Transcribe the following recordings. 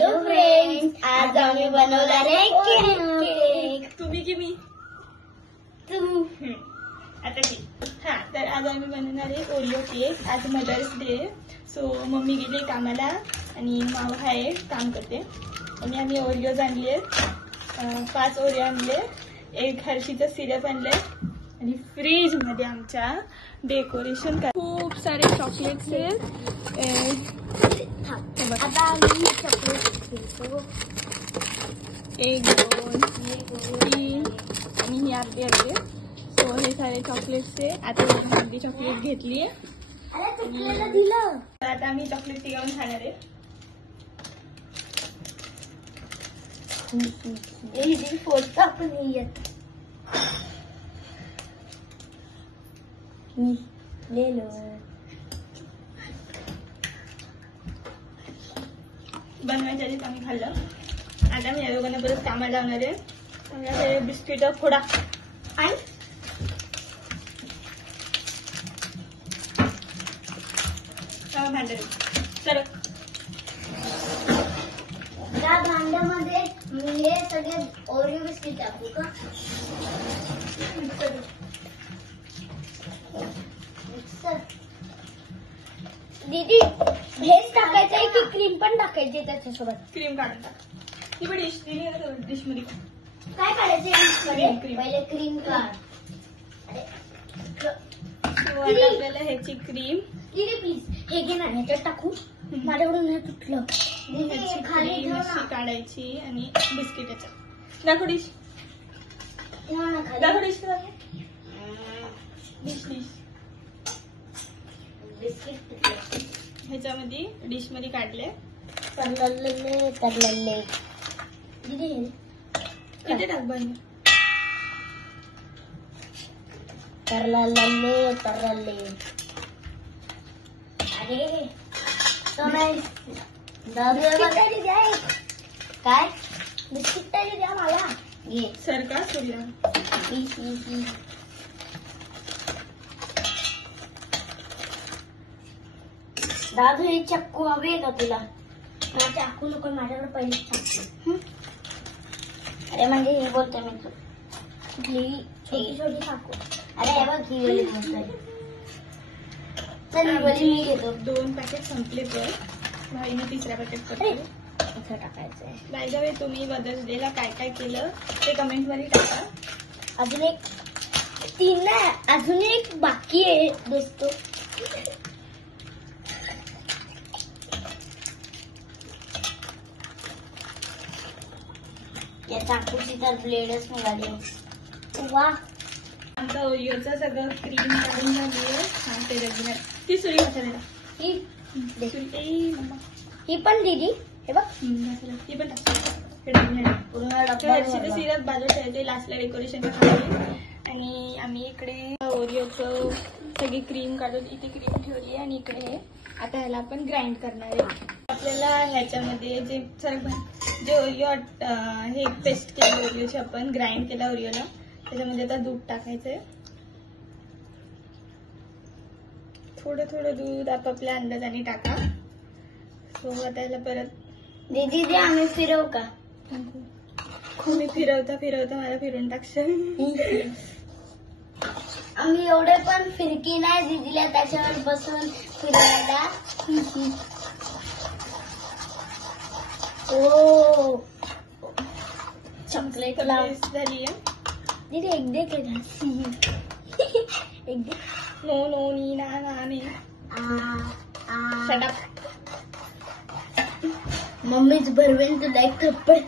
Hello friends, आज आम्ही बनवणार आहे केक. तुम्ही की मी? तू. आता ठीक. तर आज आम्ही बनवणार आहे ओरिओ केक. आज मदर्स डे आहे. सो मम्मी गेली कामाला आणि माव आहे काम करते. आणि आम्ही ओरिओज आणले, 5 ओरिओ आणले, एक हर्षीचं सिरप आणले आणि फ्रीज मध्ये आमच्या डेकोरेशन खूप सारे चॉकलेट्स आहेत. आता आम्ही चॉकलेट घेतो. 1 2 3 आणि ही अर्धे. सो हे सारे चॉकलेट्स आहे. आता अर्धी चॉकलेट घेतली आहे. अरे चॉकलेटला दिलं. तर आता आम्ही चॉकलेट तिघांनी खाणार आहे. हे फोटो आपण येत ले लो. बनवायच्या आधीच आम्ही खाल्लं. आता मी या दोघांना परत कामाला लावणार आहे. हे बिस्किट फोडा आणि भांडे चल. त्या भांड्यामध्ये मी हे सगळे ओरिओ बिस्किट टाकू का? दीदी हेच टाकायचं आहे की क्रीम पण टाकायची आहे त्याच्यासोबत? क्रीम काढून टाक. ही पण डिश मध्ये काय काढायचं क्रीम. पहिले क्रीम काढ. आता आपल्याला ह्याची क्रीम. दीदी प्लीज हे घे ना, ह्याच्यात टाकू. माझ्याकडून हे तुटलं. ह्याची क्रीम अशी काढायची आणि बिस्किट याच्यात दाखव. डिश दाखव. डिश बिस्किट ह्याच्यामध्ये डिश मध्ये काढले. तरलले दीदी इथे टाक बंद. तरलले. अरे तो नाही काय बिस्किट तरी द्या मला. ये सरका सूर्या. दादू हे चक्कू हवे का तुला? मला चाकू नको, माझ्याकडे पहिले चाकू. अरे म्हणजे हे बोलते मी कुठली छोटी चाकू. अरे हे बघ ही वाली मोठी. चल ही वाली मी घेतो. 2 पॅकेट संपले तर भाईने 3रा पॅकेट करते. इथं टाकायचंय. बाय द वे तुम्ही मदर्स डे ला काय काय केलं ते कमेंट मध्ये टाका. अजून एक 3 नाही, अजून एक बाकी आहे दोस्तो. या चाकूची तर ब्लेडच निघाली. वा आमचा ओरिओचा सगळं क्रीम काढून झाली. ते रगणार ती सुरी घासायला. ही पण दिली. हे बघ ही पण हर्षीचं सिरप बाजूला ठेवते लास्टला डेकोरेशन करायला. आणि आम्ही इकडे ओरिओचं सगळी क्रीम काढून इथे क्रीम ठेवली आहे आणि इकडे हे आता ह्याला आपण ग्राइंड करणार आहे. आपल्याला ह्याच्यामध्ये जे ओरिओ हे पेस्ट केलं ओरिओची आपण ग्राइंड केलं ओरिओला, त्याच्यामध्ये आता दूध टाकायचंय. थोडं दूध आपापल्या अंदाजाने टाका. सो आता याला परत दीदी दे आम्ही फिरवू का? मी फिरवता मला फिरून टाकशील. आम्ही एवढे पण फिरकी नाही दीदीला त्याच्यावर बसून फिरवायला. ओ चॉकलेट झाली आहे. दीदी एक दे के एक दे. नो नी ना ने शट अप. मम्मीच भरवेन तुला एक थप्पड.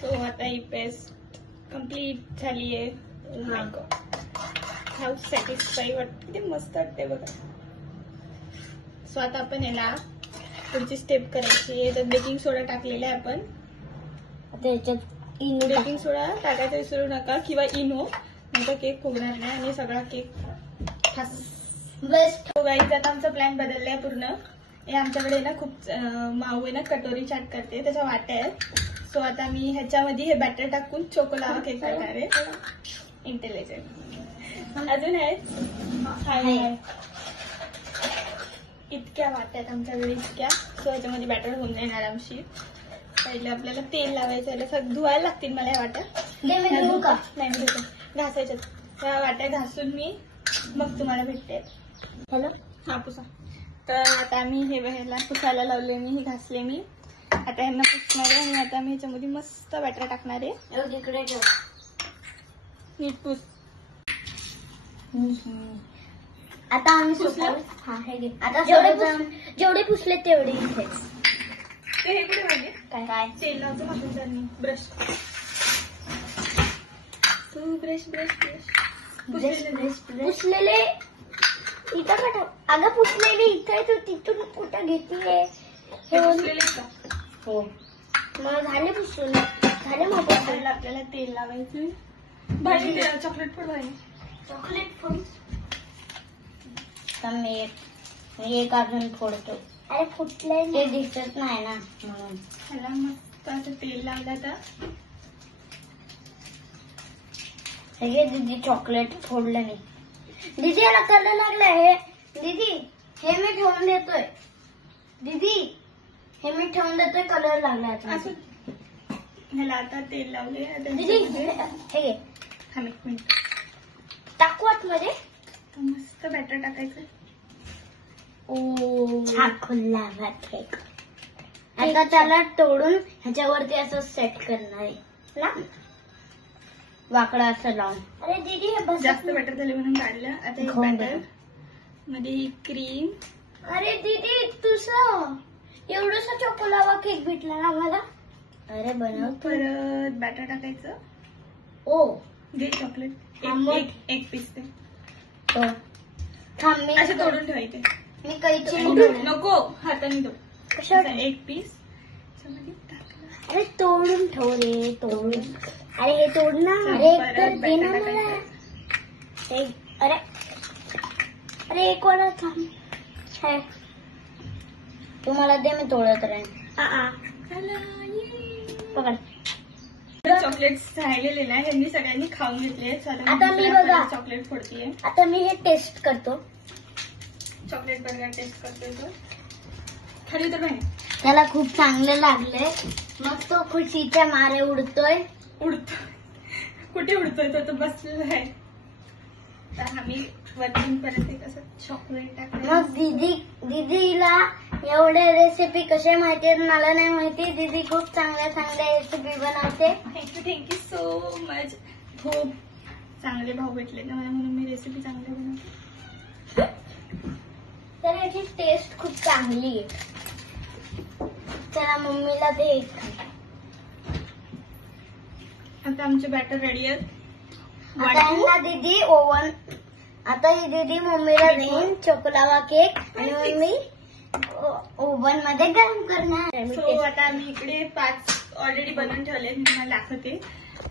सो आता ही पेस्ट कम्प्लीट झाली आहे. हाऊ सॅटिस्फाई वाटते, किती मस्त वाटते बघा. सो आता आपण याला पुढची स्टेप करायची आहे. तर बेकिंग सोडा टाकलेला आहे आपण. आता याच्यात इनो बेकिंग सोडा टाकायचा विसरू नका किंवा इनो, नंतर केक फुगणार नाही आणि सगळा केक बेस्ट. सो गाईज आता आमचा प्लॅन बदललाय पूर्ण. हे आमच्याकडे ना खूप माऊ आहे ना कटोरी चाट करते, त्याच्या वाट्या आहेत. सो आता मी ह्याच्यामध्ये हे बॅटर टाकून चोकोलावा केक करणार आहे. इंटेलिजंट अजून आहे. इतक्या वाट्यात आमच्याकडे इतक्या. सो याच्यामध्ये बॅटर होऊन जाईल आरामशीर. पहिले आपल्याला तेल लावायचं आहे. सगळं धुवायला लागतील मला या वाट्या. दे मी धुवू का? नाही मी धुतो. घासायच्यात. त्या वाट्या घासून मी मग तुम्हाला भेटते. हॅलो. हा पुसा. तर आता मी हे ह्याला पुसायला लावले. मी हे घासले मी. आता ह्यांना पुसणार आहे आणि आता मी ह्याच्यामध्ये मस्त बॅटर टाकणार आहे. इकडे ठेव. नीट पुस. आता आम्ही पुसलं? हा हे घे. आता जेवढे पुसले तेवढे इथेच. ते हे कुठे पाहिजे? काय तेल लावतो माझं ब्रश. तू ब्रश ब्रश ब्रश पुसलेले इथं का ठेव? अगं पुसलेले इथे तू तिथून कुठं घेतीये? हो मग झाले पुसलेले. झाले मग पुसलेले. आपल्याला तेल लावायचं. भाजी चॉकलेट फोड भाजी. चॉकलेट फोड. मी एक अजून फोडतो. अरे फुटलंय ते दिसत नाही ना म्हणून. ह्याला मस्त असं तेल लावलं तर हे दीदी चॉकलेट फोडलं नाही. दीदी याला कलर लागलाय. हे दीदी हे मी ठेवून देतोय. दीदी हे मी ठेवून देतोय. कलर लागलाय. ह्याला आता तेल लावले. दीदी हे घे. थांब एक मिनिट. टाकू आतमध्ये. मस्त बॅटर टाकायचं. हा खुल्ला भात आहे. आता त्याला तोडून ह्याच्यावरती असं सेट करणार आहे ना. वाकडा असं लावून. अरे दीदी हे जास्त बॅटर झाले म्हणून काढलं. आता हे बॅटर मध्ये ही क्रीम. अरे दीदी तुझं एवढंसा चॉकोलावा केक भेटला ना मला. अरे बनव. परत बॅटर टाकायचं. ओ दे चॉकलेट. एक पीस ते थांब मी असं तोडून ठेवायचे. मी कैची नको हाताने तोड. कशावर? एक पीस. अरे तोडून ठेव रे. तोडून. अरे हे तोड ना. अरे तर दे ना मला. अरे अरे एक वाला थांब. तू मला दे मी तोडत राहीन. पकड. चॉकलेट्स राहिलेले ना यांनी सगळ्यांनी खाऊन घेतले. आता मी बघा चॉकलेट फोडतीये. आता मी हे टेस्ट करतो. चॉकलेट बर्गर टेस्ट करतोय तो. खाली तर नाही. त्याला खूप चांगलं लागलंय. मग तो खुशीच्या मारे उडतोय. कुठे उडतोय तो बसलेला आहे. तर आम्ही वरतून परत एक असं चॉकलेट टाकलं. मग दीदीला एवढे रेसिपी कसे माहिती मला नाही माहिती. दीदी खूप चांगल्या रेसिपी बनवते. Thank you so much. खूप चांगले भाऊ भेटले ना मला म्हणून मी रेसिपी चांगली बनवते. तर याची टेस्ट खूप चांगली आहे. चला मम्मीला ते एक. आता आमचे बॅटर रेडी आहेत. आता दीदी ओव्हन. आता ही दीदी मम्मीला देईन चॉकोलावा केक आणि मम्मी ओव्हन मध्ये गरम करणार. सो आता आम्ही इकडे 5 ऑलरेडी बनवून ठेवले. मी तुम्हाला दाखवते.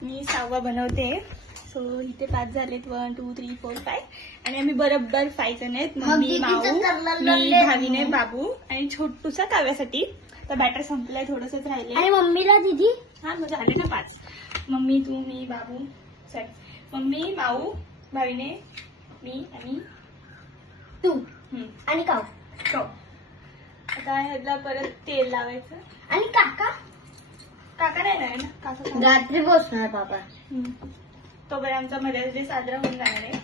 मी 6वा बनवते. सो इथे 5 झालेत. 1 2 3 4 5 आणि आम्ही बरोबर 5 जण आहेत. मम्मी माऊ मी भावीने बाबू आणि छोटूसा काव्यासाठी. तर बॅटर संपलंय. थोडंसंच राहिले. आणि मम्मीला दीदी. हा मग झाले ना 5. मम्मी तू मी बाबू सॉरी मम्मी माऊ भावीने मी आणि तू आणि काव. आता ह्याला परत तेल लावायचं. आणि काका नाही ना काका रात्री बसणार बाबा. तोपर्यंत आमचा मदर्स डे साजरा होऊन जाणार आहे.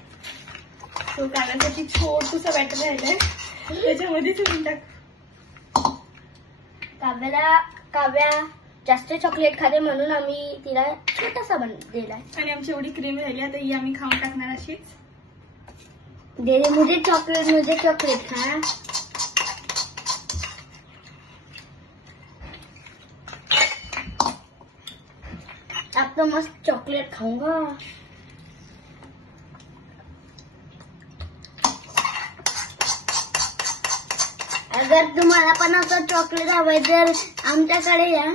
तो कानासाठी छोटूसा बॅटर राहिलाय. त्याच्यामध्ये तुम्ही टाक. काव्या जास्त चॉकलेट खाते म्हणून आम्ही तिला छोटासा दिलाय. आणि आमची एवढी क्रीम राहिली. आता ही आम्ही खाऊन टाकणार अशीच. दे दे मुझे चॉकलेट खा. अब तो मस्त चॉकलेट खाऊंगा. अगर तुम्हाला पण असं चॉकलेट हवंय तर आमच्याकडे या.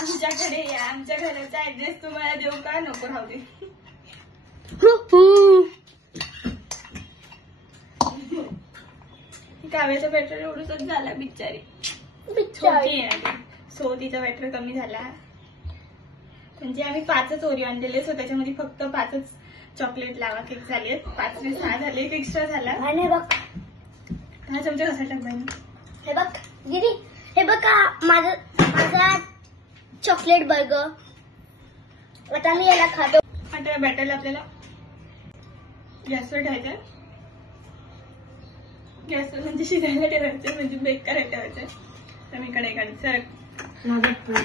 आमच्या घराचा ऍड्रेस तुम्हाला देऊ का? नको राहू दे. काव्याचा बॅटर एवढंच झाला बिचारी. छोटी आहे. सो तिचा बॅटर कमी झाला. म्हणजे आम्ही 5च ओरिओ आणलेले. सो त्याच्यामध्ये फक्त 5च चॉकलेट लावा केक झाले. 5 ने 6 झाले. एक एक्स्ट्रा झाला. आणि बघ हा चमचा कसा टाक बाई. हे बघ दीदी, हे बघा माझा चॉकलेट बर्गर. आता मी याला खातो. आता बॅटरला आपल्याला गॅसवर ठेवायचं. गॅसवर म्हणजे शिजायला ठेवायचं, म्हणजे बेक करायला ठेवायचं. तर मी कडे काढ सरक.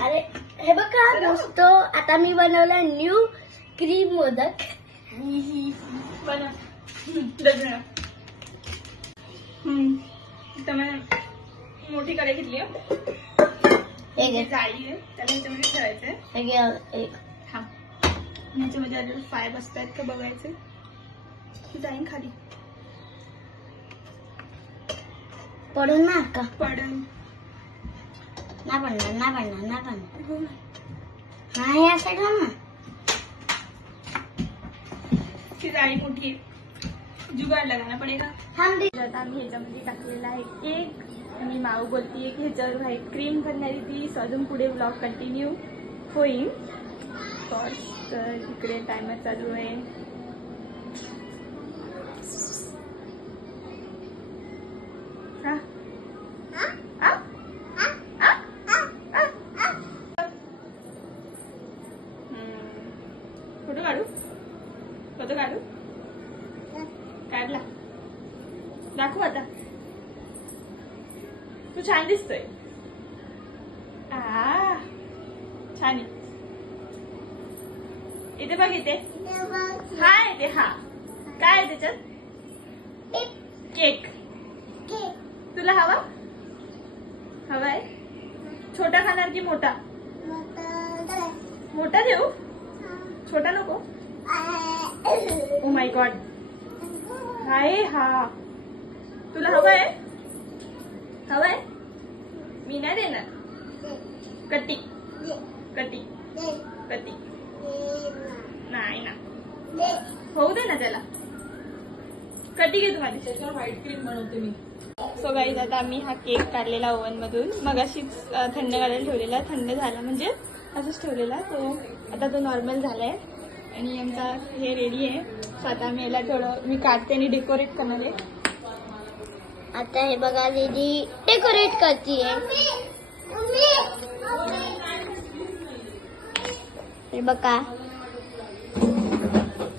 अरे हे बघा दोस्तो, आता मी बनवला न्यू क्रीम मोदक. बनव. मोठी कढई घेतली हे घे. जाळी आहे, त्याला ह्याच्यामध्ये ठेवायचंय. हे घे एक. हा, ह्याच्यामध्ये अजून पाय बसतायत का बघायचे. जाईन खाली पडून ना का? पडन. ना पडणार. हा हे असं ठेव ना. ती जाळी मोठी आहे, जुगाड लगाना पडेगा. थांब दीदी. आता आम्ही ह्याच्यामध्ये टाकलेला आहे केक. मी माऊ बोलतीये की ह्याच्यावर व्हाईट क्रीम करणारी ती. सो अजून पुढे ब्लॉग कंटिन्यू होईल. तर इकडे टायमर चालू आहे. फोटो काढू. काढला. दाखवू आता. तू छान दिसतोय. छान आहे. इथे बघ, इथे हा येते. हा काय आहे त्याच्यात? केक. तुला हवा? हवाय? छोटा खाणार की मोठा? मोठा देऊ? छोटा नको? Oh my god. हाय. हा तुला हवाय? हवाय? मी नाही देणार. कटी नाही ना. होऊ दे ना त्याला. कटी घे तुम्हाला. त्याच्यावर व्हाईट क्रीम बनवते मी. सो गाईज, आता आम्ही हा केक काढलेला ओव्हन मधून. मगाशीच थंड करायला ठेवलेला. थंड झाला म्हणजे असंच ठेवलेला. तो आता तो नॉर्मल झालाय आणि आमचा हे रेडी आहे. सो आता आम्ही याला थोडं मी काढते आणि डेकोरेट करणार आहे. आता हे बघा दीदी डेकोरेट करतीये. हे बघा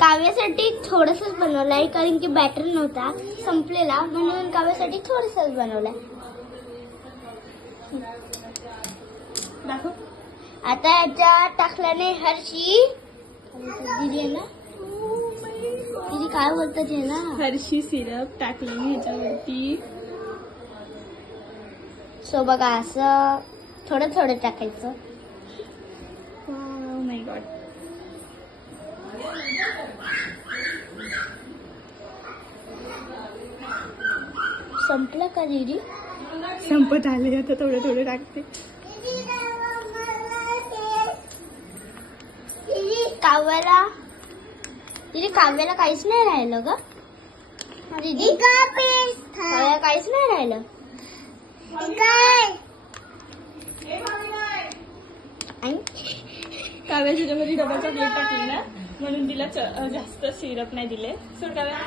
काव्यासाठी थोडंसंच बनवलंय, कारण की बॅटर नव्हता, संपलेला, म्हणून काव्यासाठी थोडंसंच बनवलंय. दाखव. आता याच्या टाकल्याने हर्षी दीदी आहे ना, दीदी काय बोलतात हे ना, हर्षी सिरप टाकल्याने ह्याच्यावरती. सो बघा असं थोडं थोडं टाकायचं. Oh my God. संपलं का दीदी? संपत आले. आता थोडं थोडं टाकते. काव्याला काहीच नाही राहिलं ग दीदी. काव्याला काहीच नाही राहिलं. काव्या त्याच्यामध्ये डबल चॉकलेट टाकली ना, म्हणून तिला जास्त सिरप नाही दिले. सो काव्या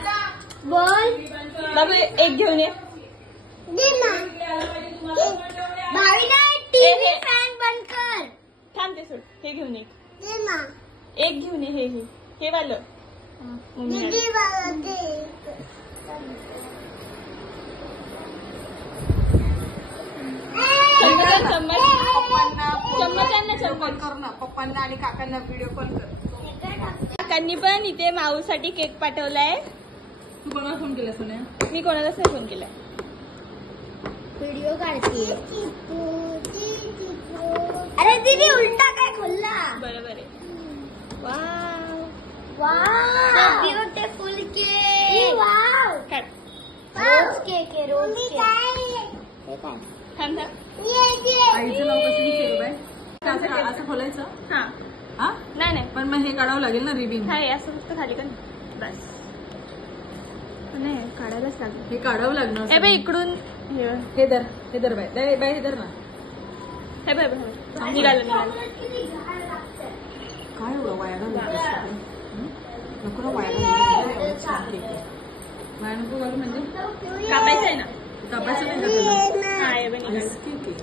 बोल बाबू एक घेऊन ये. टीव्ही फॅन बंद कर. थांब ते सोड. हे घेऊन ये. एक घेऊन ये. हे वालं. पप्पांना आणि काकांना व्हिडिओ कॉल कर. काकांनी पण इथे माऊसाठी केक पाठवलाय. तू कोणाला फोन केला सोन्या? मी कोणालाच नाही फोन केलाय. व्हिडिओ काढते. अरे दीदी उलटा काय खोलला. बरोबर आहे. Wow beautiful cake. वाव काढ. रोज केक आहे. रोज केक. थांब. आईचं नाव कसं केलं बाय? असं खोलायचं? हा हा नाही पण मग हे काढावं लागेल ना रिबिन. हाय असं फक्त खाली कर बस. नाही काढायलाच लागेल. हे काढावं लागणार. हे बाई इकडून हे धर बाय बाय हे धर ना. हे बाय निघालं. काय एवढं वाया घालून नको ना वाया घालून. वाया नको घालू म्हणजे कापायचं आहे ना. कापायचं नाही का तुला? हा हे बघ निघालं. ठीक आहे.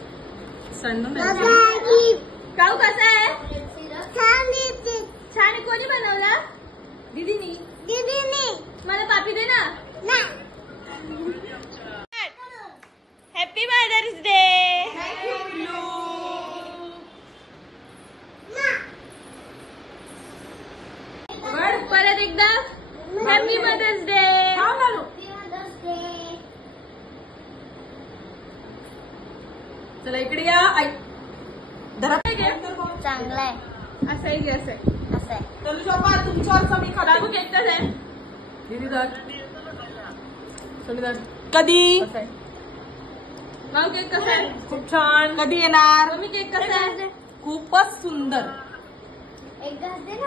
सांडू नाही. काऊ कसा आहे? छान आहे. कोणी बनवला? दीदीनी. मला पापी दे ना. Happy mother's day. परत एकदा हॅपी मदर्स डे. चला इकडे या. धरा. चांगला आहे. असं आहे की असं आहे. असं आहे. चल बाबा तुमच्यावरचा मी खाते. बाबू केक कसं आहे? दीदी धर. सोनी धर. कधी कसं आहे? माऊ केक कसा आहे? खूप छान. कधी येणार? मम्मी केक कसा आहे? खूपच सुंदर. एक घास दे ना.